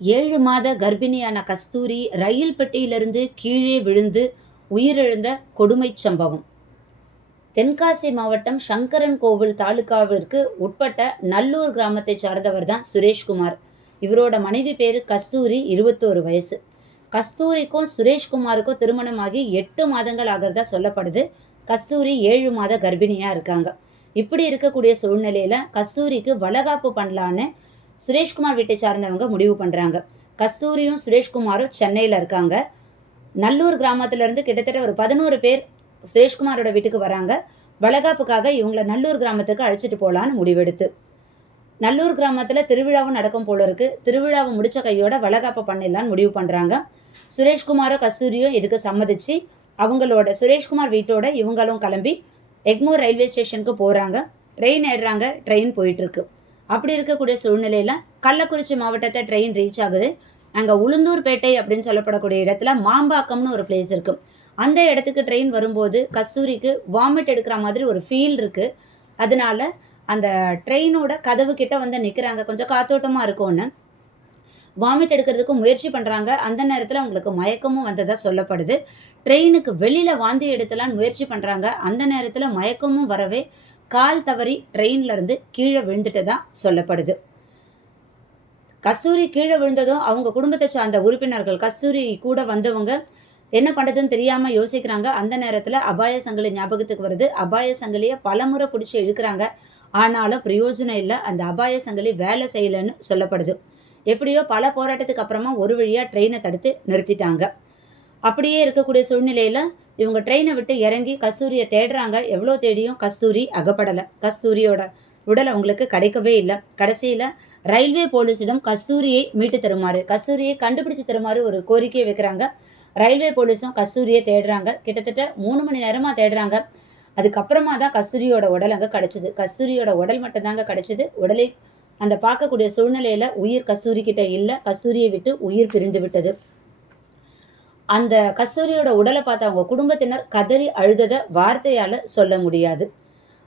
7 மாத கர்ப்பிணியான கஸ்தூரி ரயில் பெட்டியிலிருந்து கீழே விழுந்து உயிரிழந்த கொடுமைச் சம்பவம். தென்காசி மாவட்டம் சங்கரன்கோவில் தாலுகாவிற்கு உட்பட்ட நல்லூர் கிராமத்தைச் சார்ந்தவர் தான் சுரேஷ்குமார். இவரோட மனைவி பேரு கஸ்தூரி, 21 வயசு. கஸ்தூரிக்கும் சுரேஷ்குமாருக்கும் திருமணமாகி 8 மாதங்கள் ஆகிறதா சொல்லப்படுது. கஸ்தூரி 7 மாத கர்ப்பிணியா இருக்காங்க. இப்படி இருக்கக்கூடிய சூழ்நிலையில கஸ்தூரிக்கு வளகாப்பு பண்ணலான்னு சுரேஷ்குமார் வீட்டை சார்ந்தவங்க முடிவு பண்றாங்க. கஸ்தூரியும் சுரேஷ்குமாரும் சென்னையில இருக்காங்க. நல்லூர் கிராமத்துல இருந்து கிட்டத்தட்ட ஒரு 11 பேர் சுரேஷ்குமாரோட வீட்டுக்கு வராங்க. வளகாப்புக்காக இவங்கள நல்லூர் கிராமத்துக்கு அழைச்சிட்டு போலான்னு முடிவெடுத்து. நல்லூர் கிராமத்துல திருவிழாவும் நடக்கும் போல இருக்கு. திருவிழாவை முடிச்ச கையோட வளகாப்பை பண்ணிடலான்னு முடிவு பண்றாங்க. சுரேஷ்குமாரும் கஸ்தூரியும் இதுக்கு சம்மதிச்சு அவங்களோட சுரேஷ்குமார் வீட்டோட இவங்களும் கிளம்பி எக்மோர் ரயில்வே ஸ்டேஷனுக்கு போறாங்க. ட்ரெயின் ஏறுறாங்க. ட்ரெயின் போயிட்டு இருக்கு. அப்படி இருக்கக்கூடிய சூழ்நிலையில கள்ளக்குறிச்சி மாவட்டத்தை ட்ரெயின் ரீச் ஆகுது. அங்க உளுந்தூர்பேட்டை அப்படின்னு சொல்லப்படக்கூடிய இடத்துல மாம்பாக்கம்னு ஒரு பிளேஸ் இருக்கு. அந்த இடத்துக்கு ட்ரெயின் வரும்போது கஸ்தூரிக்கு வாமிட் எடுக்கிற மாதிரி ஒரு ஃபீல் இருக்கு. அதனால அந்த ட்ரெயினோட கதவு கிட்ட வந்து நிற்கிறாங்க. கொஞ்சம் காத்தோட்டமா இருக்கும்னு வாமிட் எடுக்கிறதுக்கு முயற்சி பண்றாங்க. அந்த நேரத்தில் அவங்களுக்கு மயக்கமும் வந்ததா சொல்லப்படுது. ட்ரெயினுக்கு வெளியில வாந்தி எடுத்தலான்னு முயற்சி பண்றாங்க. அந்த நேரத்தில் மயக்கமும் வரவே கால் தவறி ட்ரெயின்ல இருந்து கீழே விழுந்துட்டு தான் சொல்லப்படுது. கஸ்தூரி கீழே விழுந்ததும் அவங்க குடும்பத்தை சார்ந்த உறுப்பினர்கள் கஸ்தூரி கூட வந்தவங்க என்ன பண்ணுறதுன்னு தெரியாமல் யோசிக்கிறாங்க. அந்த நேரத்தில் அபாய சங்கிலி ஞாபகத்துக்கு வருது. அபாய சங்கிலியை பலமுறை பிடிச்சி இழுக்கிறாங்க. ஆனாலும் பிரயோஜனம் இல்லை. அந்த அபாய சங்கிலி வேலை செய்யலைன்னு சொல்லப்படுது. எப்படியோ பல போராட்டத்துக்கு அப்புறமா ஒரு வழியாக ட்ரெயினை தடுத்து நிறுத்திட்டாங்க. அப்படியே இருக்கக்கூடிய சூழ்நிலையில் இவங்க ட்ரெயினை விட்டு இறங்கி கஸ்தூரியை தேடுறாங்க. எவ்வளோ தேடியும் கஸ்தூரி அகப்படலை. கஸ்தூரியோட உடல் அவங்களுக்கு கிடைக்கவே இல்லை. கடைசியில் ரயில்வே போலீஸிடம் கஸ்தூரியை மீட்டு தருமாறு, கஸ்தூரியை கண்டுபிடிச்சு தருமாறு ஒரு கோரிக்கையை வைக்கிறாங்க. ரயில்வே போலீஸும் கஸ்தூரியை தேடுறாங்க. கிட்டத்தட்ட 3 மணி நேரமாக தேடுறாங்க. அதுக்கப்புறமா தான் கஸ்தூரியோட உடல் அங்கே கிடச்சிது. கஸ்தூரியோட உடல் மட்டும்தாங்க கிடச்சிது. உடலை அந்த பார்க்கக்கூடிய சூழ்நிலையில் உயிர் கஸ்தூரி கிட்ட இல்லை. கஸ்தூரியை விட்டு உயிர் பிரிந்து விட்டது. அந்த கஸ்தூரியோட உடலை பார்த்து அவங்க குடும்பத்தினர் கதறி அழுததை வார்த்தையால் சொல்ல முடியாது.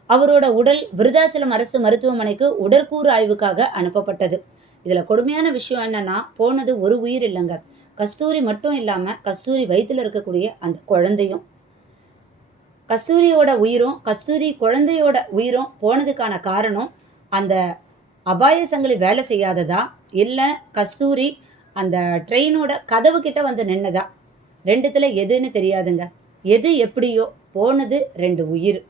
அவரோட உடல் விருதாச்சலம் அரசு மருத்துவமனைக்கு உடற்கூறு ஆய்வுக்காக அனுப்பப்பட்டது. இதில் கொடுமையான விஷயம் என்னன்னா, போனது ஒரு உயிர் இல்லைங்க. கஸ்தூரி மட்டும் இல்லாமல் கஸ்தூரி வயிற்றில் இருக்கக்கூடிய அந்த குழந்தையும், கஸ்தூரியோட உயிரும் கஸ்தூரி குழந்தையோட உயிரும் போனதுக்கான காரணம் அந்த அபாய சங்கிலி வேலை செய்யாததா, இல்லை கஸ்தூரி அந்த ட்ரெயினோட கதவு கிட்ட வந்து நின்னதா? ரெண்டுத்துல எதுன்னு தெரியாதுங்க. எது எப்படியோ போனது 2 உயிர்.